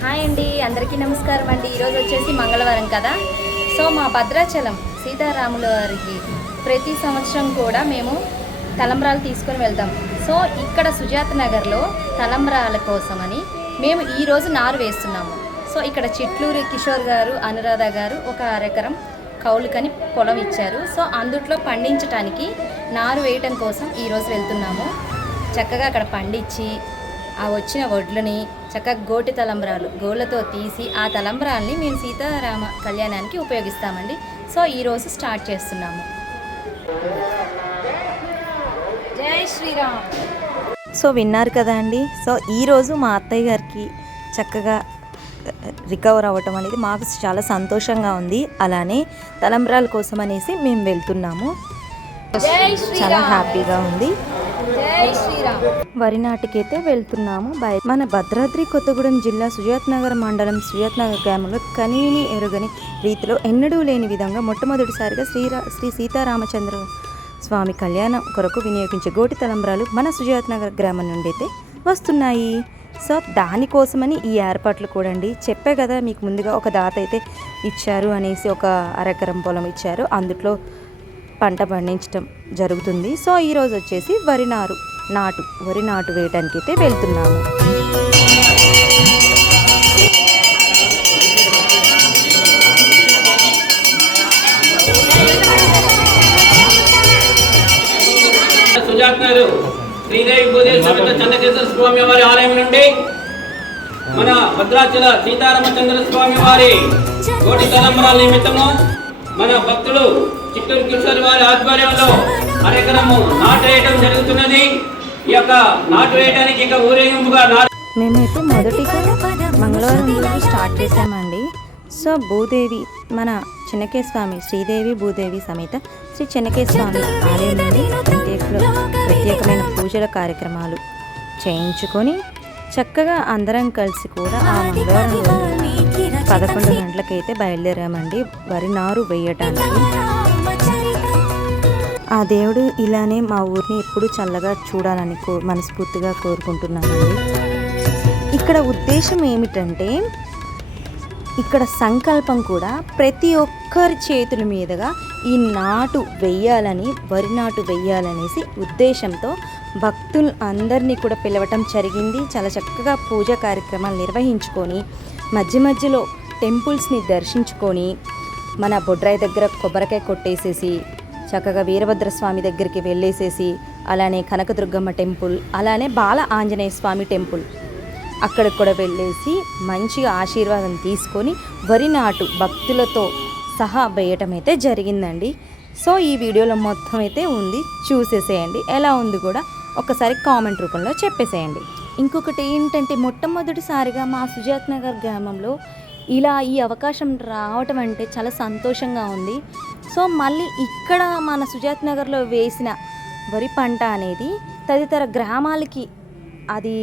Hi అండి, అందరికీ నమస్కారం అండి. ఈరోజు వచ్చేసి మంగళవారం కదా. సో మా భద్రాచలం సీతారాముల వారికి ప్రతి సంవత్సరం కూడా మేము తలంబ్రాలు తీసుకొని వెళ్తాం. సో ఇక్కడ సుజాత నగర్లో తలంబ్రాల కోసమని మేము ఈరోజు నారు వేస్తున్నాము. సో ఇక్కడ చిట్లూరి కిషోర్ గారు, అనురాధ గారు ఒక అరెకరం కౌలుకని పొలం ఇచ్చారు. సో అందుట్లో పండించడానికి నారు వేయటం కోసం ఈరోజు వెళ్తున్నాము. చక్కగా అక్కడ పండించి ఆ వచ్చిన వడ్లని చక్కగా గోటి తలంబ్రాలు గోళ్ళతో తీసి ఆ తలంబ్రాల్ని మేము సీతారామ కళ్యాణానికి ఉపయోగిస్తామండి. సో ఈరోజు స్టార్ట్ చేస్తున్నాము. జై శ్రీరామ్. సో విన్నారు కదా అండి. సో ఈరోజు మా అత్తయ్య గారికి చక్కగా రికవర్ అవ్వటం అనేది మాకు చాలా సంతోషంగా ఉంది. అలానే తలంబ్రాల కోసం అనేసి మేము వెళ్తున్నాము. చాలా హ్యాపీగా ఉంది. వరి నాటికైతే వెళ్తున్నాము. మన భద్రాద్రి కొత్తగూడెం జిల్లా సుజాత్ నగర్ మండలం సుజాత్ నగర్ గ్రామంలో కనీని ఎరుగని రీతిలో ఎన్నడూ లేని విధంగా మొట్టమొదటిసారిగా శ్రీ సీతారామచంద్ర స్వామి కళ్యాణం కొరకు వినియోగించే గోటి తలంబ్రాలు మన సుజాత్ నగర్ గ్రామం నుండి అయితే వస్తున్నాయి. సో దానికోసమని ఈ ఏర్పాట్లు కూడా అండి. చెప్పే కదా మీకు ముందుగా ఒక దాత అయితే ఇచ్చారు అనేసి, ఒక అరెకరం పొలం ఇచ్చారు, అందులో పంట పండించడం జరుగుతుంది. సో ఈరోజు వచ్చేసి వరి నాటు వేయడానికి అయితే వెళ్తున్నాము. సుజాత్ గారు శ్రీదేవి భూదేవి సమేత చంద్రకేశ్వర స్వామి వారి ఆలయం నుండి మన భద్రాచల సీతారామచంద్ర స్వామి వారి కోటి తలంబ్రాల నిమిత్తము మన భక్తులు చిట్టూరు కిషోర్ వారి ఆధ్వర్యంలో అరెకరము నాటు వేయడం జరుగుతున్నది. ఈ యొక్క నాటు వేయడానికి ఇక ఊరేగింపుగా మేమైతే మొదటిగా మంగళవారం రోజు స్టార్ట్ చేసామండి. సో భూదేవి మన చెన్నకేస్వామి శ్రీదేవి భూదేవి సమేత శ్రీ చెన్నకేస్వామి ఆలయం నుండి ప్రత్యేకమైన పూజల కార్యక్రమాలు చేయించుకొని చక్కగా అందరం కలిసి కూడా ఆ మంగళవారం రోజు 11 గంటలకైతే బయలుదేరామండి వరి నారు వేయటానికి. ఆ దేవుడు ఇలానే మా ఊరిని ఎప్పుడు చల్లగా చూడాలని మనస్ఫూర్తిగా కోరుకుంటున్నానండి. ఇక్కడ ఉద్దేశం ఏమిటంటే, ఇక్కడ సంకల్పం కూడా ప్రతి ఒక్కరి చేతుల మీదుగా ఈ నాటు వెయ్యాలని, వరి నాటు వెయ్యాలనేసి ఉద్దేశంతో భక్తులు అందరినీ కూడా పిలవటం జరిగింది. చాలా చక్కగా పూజా కార్యక్రమాలు నిర్వహించుకొని మధ్య మధ్యలో టెంపుల్స్ని దర్శించుకొని మన బొడ్రాయి దగ్గర కొబ్బరికాయ కొట్టేసేసి చక్కగా వీరభద్రస్వామి దగ్గరికి వెళ్ళేసేసి, అలానే కనకదుర్గమ్మ టెంపుల్, అలానే బాల ఆంజనేయ స్వామి టెంపుల్ అక్కడికి కూడా వెళ్ళేసి మంచిగా ఆశీర్వాదం తీసుకొని వరి నాటు భక్తులతో సహా వేయటం అయితే జరిగిందండి. సో ఈ వీడియోలో మొత్తం అయితే ఉంది, చూసేసేయండి. ఎలా ఉంది కూడా ఒకసారి కామెంట్ రూపంలో చెప్పేసేయండి. ఇంకొకటి ఏంటంటే, మొట్టమొదటిసారిగా మా సుజాత్ నగర్ గ్రామంలో ఇలా ఈ అవకాశం రావటం అంటే చాలా సంతోషంగా ఉంది. సో మళ్ళీ ఇక్కడ మన సుజాత్ నగర్లో వేసిన వరి పంట అనేది తదితర గ్రామాలకి అది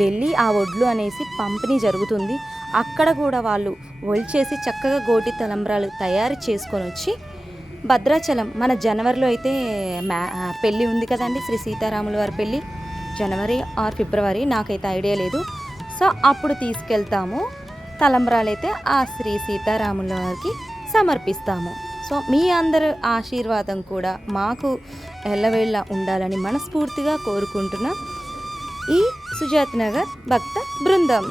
వెళ్ళి ఆ వడ్లు అనేసి పంపిణీ జరుగుతుంది. అక్కడ కూడా వాళ్ళు ఒలిచేసి చక్కగా గోటి తలంబ్రాలు తయారు చేసుకొని వచ్చి భద్రాచలం మన జనవరిలో అయితే పెళ్ళి ఉంది కదండి, శ్రీ సీతారాముల వారి పెళ్ళి జనవరి ఆర్ ఫిబ్రవరి, నాకైతే ఐడియా లేదు. సో అప్పుడు తీసుకెళ్తాము తలంబ్రాలు అయితే ఆ శ్రీ సీతారాముల వారికి సమర్పిస్తాము. సో మీ అందరి ఆశీర్వాదం కూడా మాకు ఎల్లవేళ్ళ ఉండాలని మనస్ఫూర్తిగా కోరుకుంటున్న ఈ సుజాత్ నగర్ భక్త బృందం.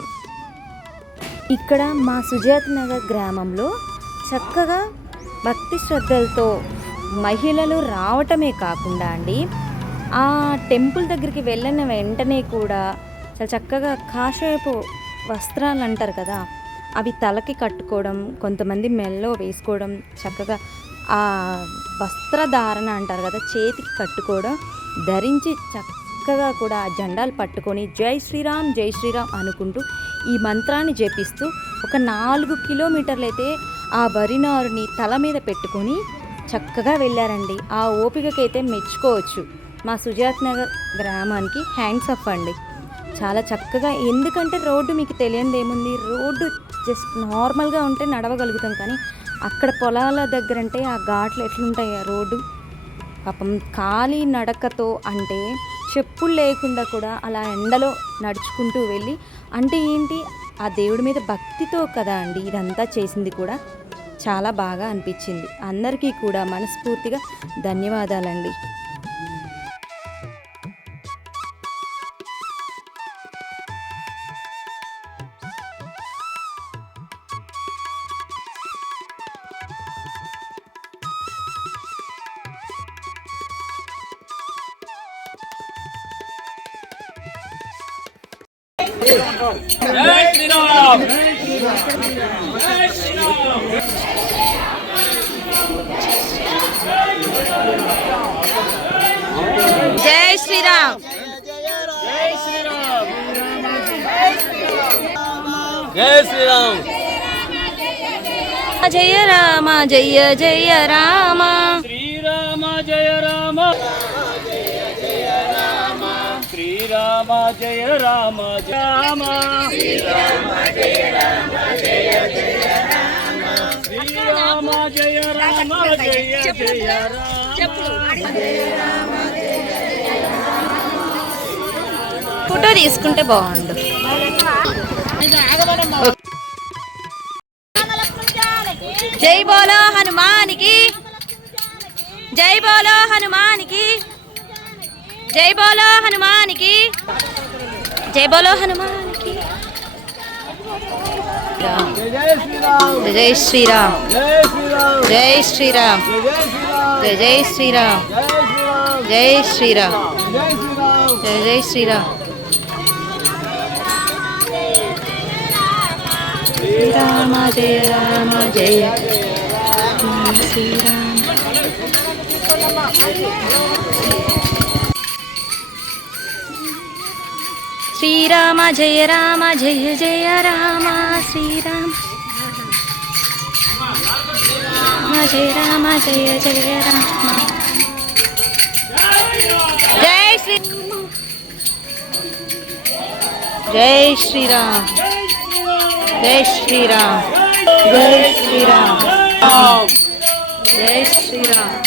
ఇక్కడ మా సుజాత్ నగర్ గ్రామంలో చక్కగా భక్తి శ్రద్ధలతో మహిళలు రావటమే కాకుండా అండి, ఆ టెంపుల్ దగ్గరికి వెళ్ళిన వెంటనే కూడా చాలా చక్కగా కాషాయపు వస్త్రాలు అంటారు కదా, అవి తలకి కట్టుకోవడం, కొంతమంది మెల్లో వేసుకోవడం, చక్కగా ఆ వస్త్రధారణ అంటారు కదా, చేతికి కట్టుకోవడం ధరించి చక్కగా కూడా ఆ జెండాలు పట్టుకొని జై శ్రీరామ్ జై శ్రీరామ్ అనుకుంటూ ఈ మంత్రాన్ని జపిస్తూ ఒక 4 కిలోమీటర్లు అయితే ఆ వరినారుని తల మీద పెట్టుకొని చక్కగా వెళ్ళారండి. ఆ ఓపికకైతే మెచ్చుకోవచ్చు. మా సుజాత్ నగర్ గ్రామానికి హ్యాండ్స్ అప్ అండి. చాలా చక్కగా, ఎందుకంటే రోడ్డు మీకు తెలియనిది ఏముంది, రోడ్డు జస్ట్ నార్మల్గా ఉంటే నడవగలుగుతాం, కానీ అక్కడ పొలాల దగ్గర అంటే ఆ ఘాట్లు ఎట్లుంటాయి ఆ రోడ్డు, పాపం ఖాళీ నడకతో అంటే చెప్పులు లేకుండా కూడా అలా ఎండలో నడుచుకుంటూ వెళ్ళి, అంటే ఏంటి ఆ దేవుడి మీద భక్తితో కదా అండి ఇదంతా చేసింది కూడా. చాలా బాగా అనిపించింది. అందరికీ కూడా మనస్ఫూర్తిగా ధన్యవాదాలండి. జై శ్రీరామ్. జై శ్రీరామ్. జై శ్రీరామ్. జై శ్రీరామ్. జై శ్రీరామ్. జయ రామ జయ జయ రామ. శ్రీరామ జయ రామ. శ్రీరామ జయ రామ రామ. శ్రీరామ జయ రామ జయ జయ రామ. శ్రీరామ జయ రామ జయ జయ రామ. ఫోటో తీసుకుంటే బాగుండు. జై బోలో హనుమానికి. జై బోలో హనుమానికి. జై బోలో హనుమానికి. జై బోలో హనుమానికి. జై శ్రీరామ్. జై శ్రీరామ్. జై జై శ్రీరామ్. జై శ్రీరామ్. జై జై శ్రీరామ్. శ్రీరామ జయ రామ జయ శ్రీరామ. శ్రీరామ జయ రామ జయ జయ రామ. శ్రీరామ జయ రామ జయ జయ రామ. జై శ్రీ. జై శ్రీరామ్. జై శ్రీరామ్. జై శ్రీరామ్. జై శ్రీరామ్.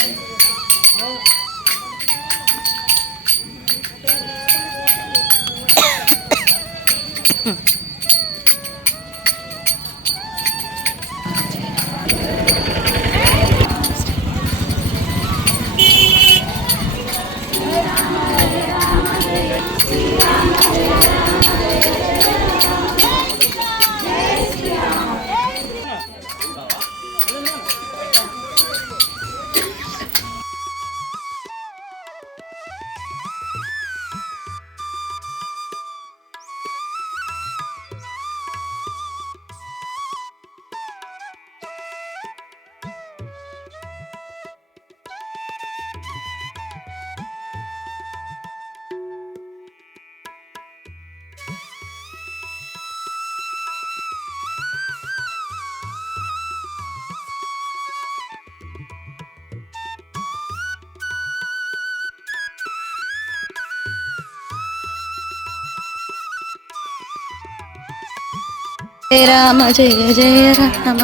జయ రామ జయ జయ రామ.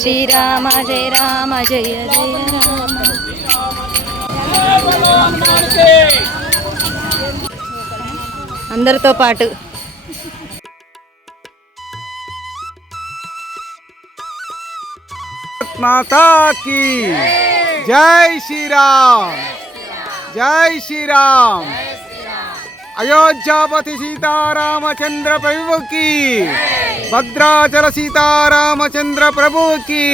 శ్రీరామ జయ రామ జయ జయ రామ. అందరితో పాటు माता की जय श्री राम. जय श्री राम. अयोध्यापति सीतारामचंद्र प्रभु की. भद्राचल सीतारामचंद्र प्रभु की.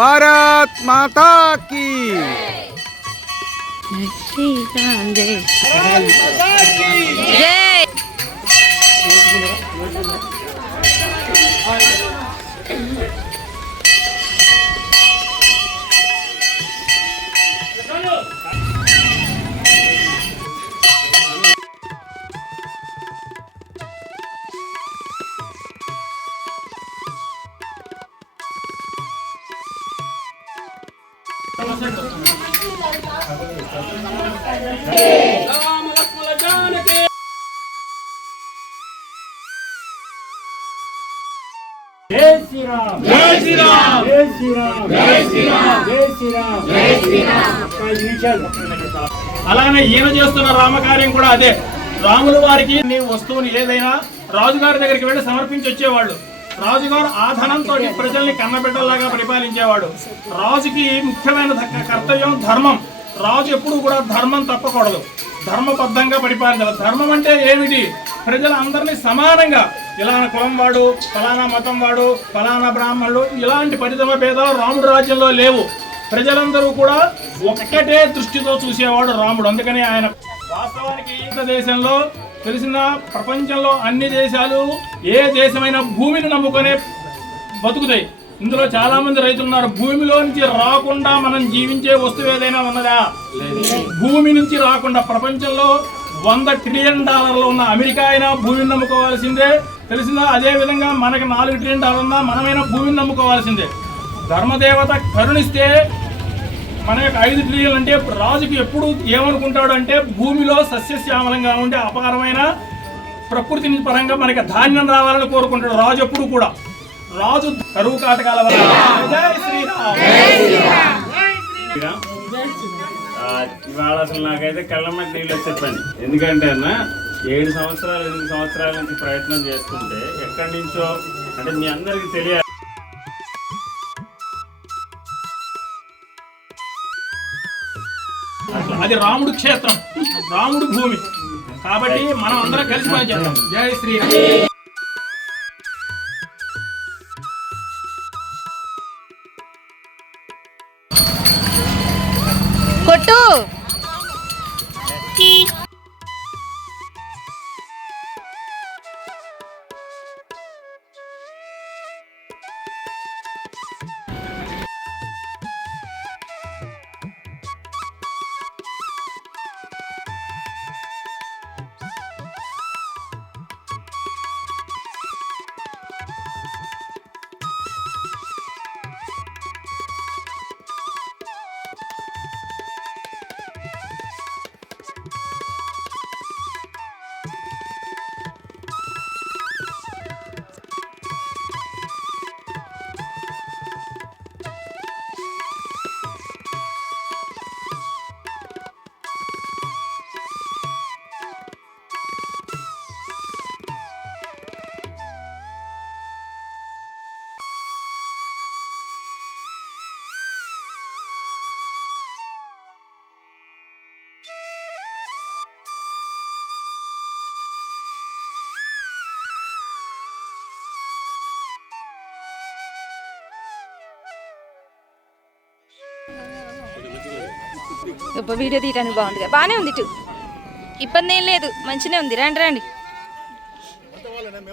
भारत माता की. श्री राम जय जय. రామ లక్ష్మణ జానకి. జై శ్రీరామ్. జై శ్రీరామ్. జై శ్రీరామ్. జై శ్రీరామ్. జై శ్రీరామ్. జై శ్రీరామ్. అలానే ఈయన చేస్తున్న రామకార్యం కూడా అదే. రాముల వారికి వస్తువుని ఏదైనా రాజుగారి దగ్గరికి వెళ్ళి సమర్పించి వచ్చేవాళ్ళు. రాజుగారు ఆ ధనంతో ప్రజల్ని కన్నబిడ్డల్లాగా పరిపాలించేవాడు. రాజుకి ముఖ్యమైన కర్తవ్యం ధర్మం. రాజు ఎప్పుడు కూడా ధర్మం తప్పకూడదు, ధర్మబద్ధంగా పరిపాలించాలి. ధర్మం అంటే ఏమిటి? ప్రజలందరినీ సమానంగా, ఇలాంటి కులం వాడు, ఫలానా మతం వాడు, ఫలానా బ్రాహ్మణుడు, ఇలాంటి పరిధమ భేదాలు రాముడు రాజ్యంలో లేవు. ప్రజలందరూ కూడా ఒక్కటే దృష్టితో చూసేవాడు రాముడు. అందుకని ఆయన వాస్తవానికి ఈ దేశంలో తెలిసిన ప్రపంచంలో అన్ని దేశాలు ఏ దేశమైనా భూమిని నమ్ముకునే బతుకుతాయి. ఇందులో చాలా మంది రైతులు ఉన్నారు. భూమిలో నుంచి రాకుండా మనం జీవించే వస్తువు ఏదైనా ఉన్నదా? భూమి నుంచి రాకుండా. ప్రపంచంలో $100 ట్రిలియన్ ఉన్న అమెరికా అయినా భూమిని నమ్ముకోవాల్సిందే. తెలిసిందా? అదే విధంగా మనకి $4 ట్రిలియన్ ఉన్నా మనమైనా భూమిని నమ్ముకోవాల్సిందే. ధర్మదేవత కరుణిస్తే మన యొక్క 5 ట్రిలియన్లు అంటే రాజుకి ఎప్పుడు ఏమనుకుంటాడు అంటే భూమిలో సస్యశ్యామలంగా ఉండే అపారమైన ప్రకృతి పరంగా మనకి ధాన్యం రావాలని కోరుకుంటాడు రాజు ఎప్పుడు కూడా. రాజు కరువు కాటకాల వల్ల జై శ్రీరామ్. ఇవాళ అసలు నాకైతే కళ్ళమట్టి నీళ్ళు వచ్చే పని. ఎందుకంటే అన్న 7 సంవత్సరాలు 8 సంవత్సరాల నుంచి ప్రయత్నం చేస్తుంటే ఎక్కడి నుంచో అంటే మీ అందరికీ తెలియాలి. అది రాముడు క్షేత్రం, రాముడు భూమి. కాబట్టి మనం అందరం కలిసి పని చేద్దాం. జై శ్రీరామ్. కొట్టు. వీడియో తీయడానికి బాగుంది, బాగానే ఉంది. ఇబ్బంది ఏం లేదు, మంచిగా ఉంది. రండి రండి.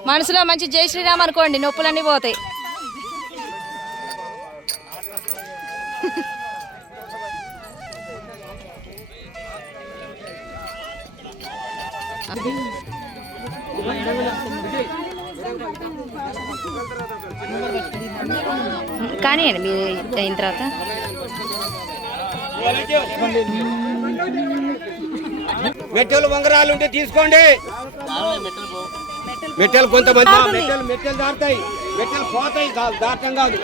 మనసులో మంచి జై శ్రీరామ్ అనుకోండి, నొప్పులన్నీ పోతాయి. కానీ మీరు అయిన తర్వాత మెట్టెలు ఉంగరాలు ఉంటే తీసుకోండి. మెట్టెలు కొంతమంది మెట్టెలు దాటుతాయి, మెట్టెలు పోతాయి, దాటం కాదు.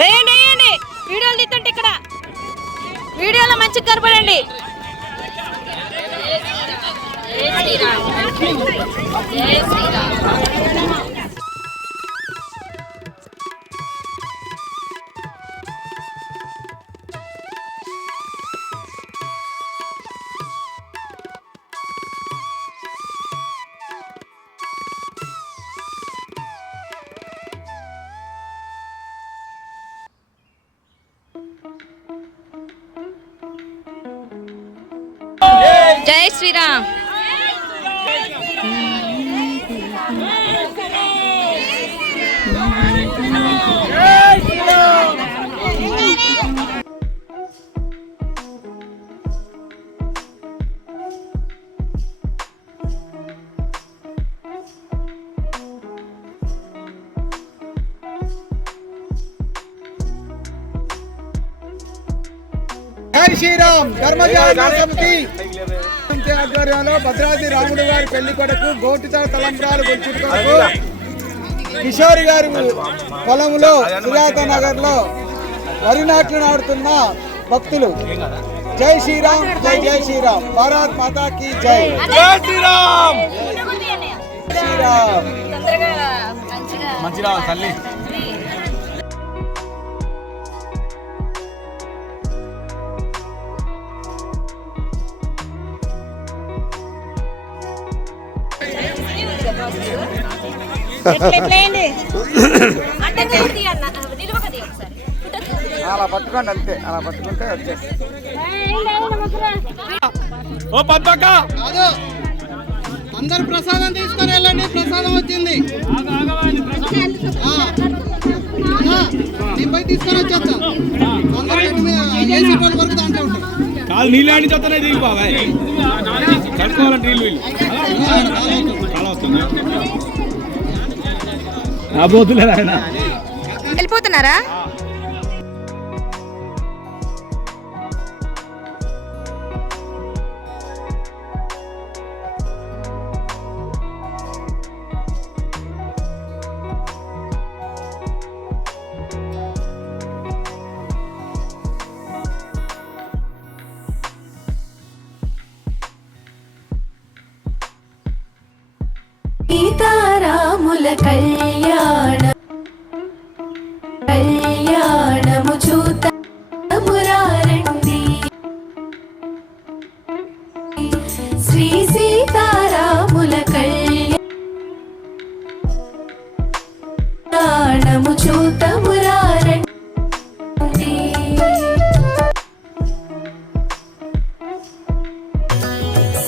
వేయండి వేయండి, వీడియోలు తీస్తుంటే ఇక్కడ వీడియోలో మంచిగా కనపడండి. జై శ్రీరామ్. జై శ్రీరామ్. ధర్మజాత సమితి ఆధ్వర్యంలో భద్రాద్రి రాముడు గారి పెళ్లి కొరకు గోటితో తలంబ్రాలు గొలుచుట కొరకు కిషోర్ గారి పొలంలో సుజాత నగర్ లో వరి నాట్లు నాడుతున్న భక్తులు. జై శ్రీరామ్, జై జై శ్రీరామ్, భారత్ మాతా కీ జై. జై శ్రీరామ్. శ్రీరామ్ మంచిరా తల్లి. అలా పట్టుకోండి అంతే, అలా పట్టుకుంటే వచ్చేసి. ఓ పద్మక్క అందరు ప్రసాదం తీసుకొని వెళ్ళండి. ప్రసాదం వచ్చింది. పోయి తీసుకొని వచ్చేస్తా. వరకు దాంట్లో ఉంటాయి. కాలు నీళ్ళు ఆడి చెత్తనే దిగు బాబాయ్, కడుకోవాలంటే నీళ్ళు వీళ్ళు చాలా వస్తుంది. రాబోతులేదు ఆయన. వెళ్ళిపోతున్నారా? సీతారాముల కళ్యాణము చూతమురారండి. శ్రీ సీతారాముల కళ్యాణము చూతమురారండి.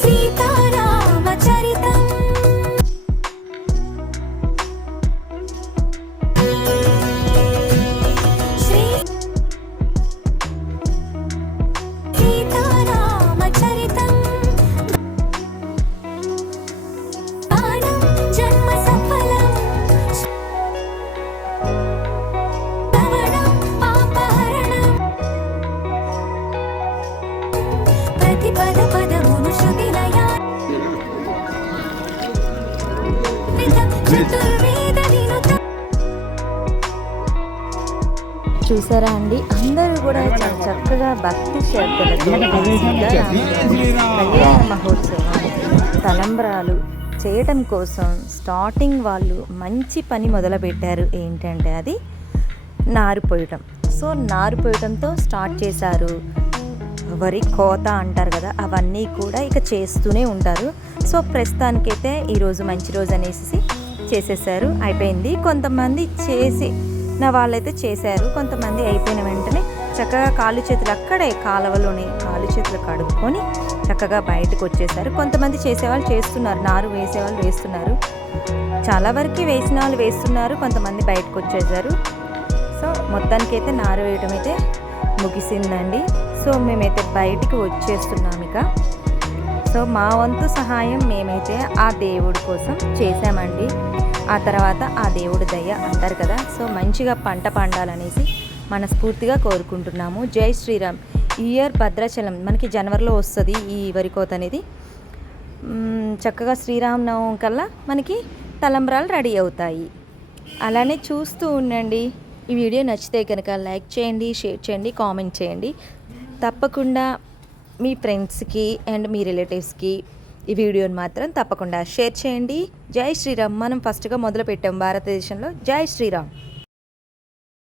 సీతారామ చరితం చూసారా అండి, అందరూ కూడా చాలా చక్కగా భక్తి శ్రద్ధలతో కళ్యాణ మహోత్సవం తలంబ్రాలు చేయటం కోసం స్టార్టింగ్ వాళ్ళు మంచి పని మొదలుపెట్టారు. ఏంటంటే అది నారు పోయటం. సో నారు పోయటంతో స్టార్ట్ చేశారు. వరి కోత అంటారు కదా, అవన్నీ కూడా ఇక చేస్తూనే ఉంటారు. సో ప్రస్తుతానికైతే ఈరోజు మంచి రోజు అనేసి చేసేసారు, అయిపోయింది. కొంతమంది చేసి నా వాళ్ళైతే చేశారు, కొంతమంది అయిపోయిన వెంటనే చక్కగా కాళ్ళు చేతులు అక్కడే కాలువలోనే కాళ్ళు చేతులు కడుక్కొని చక్కగా బయటకు వచ్చేసారు. కొంతమంది చేసేవాళ్ళు చేస్తున్నారు, నారు వేసేవాళ్ళు వేస్తున్నారు, చాలా వరకు వేసిన వాళ్ళు వేస్తున్నారు, కొంతమంది బయటకు వచ్చేసారు. సో మొత్తానికైతే నారు వేయడం అయితే ముగిసిందండి. సో మేమైతే బయటికి వచ్చేస్తున్నాం ఇక. సో మా వంతు సహాయం మేమైతే ఆ దేవుడి కోసం చేసామండి. ఆ తర్వాత ఆ దేవుడి దయ అంటారు కదా, సో మంచిగా పంట పండాలనేసి మనస్ఫూర్తిగా కోరుకుంటున్నాము. జై శ్రీరామ్. ఈ ఇయర్ భద్రాచలం మనకి జనవరిలో వస్తుంది ఈ వరి కోత అనేది. చక్కగా శ్రీరామనవమి కల్లా మనకి తలంబ్రాలు రెడీ అవుతాయి. అలానే చూస్తూ ఉండండి. ఈ వీడియో నచ్చితే కనుక లైక్ చేయండి, షేర్ చేయండి, కామెంట్ చేయండి. తప్పకుండా మీ ఫ్రెండ్స్కి అండ్ మీ రిలేటివ్స్కి ఈ వీడియోని మాత్రం తప్పకుండా షేర్ చేయండి. జై శ్రీరామ్. మనం ఫస్ట్గా మొదలు పెట్టాం భారతదేశంలో. జై శ్రీరామ్.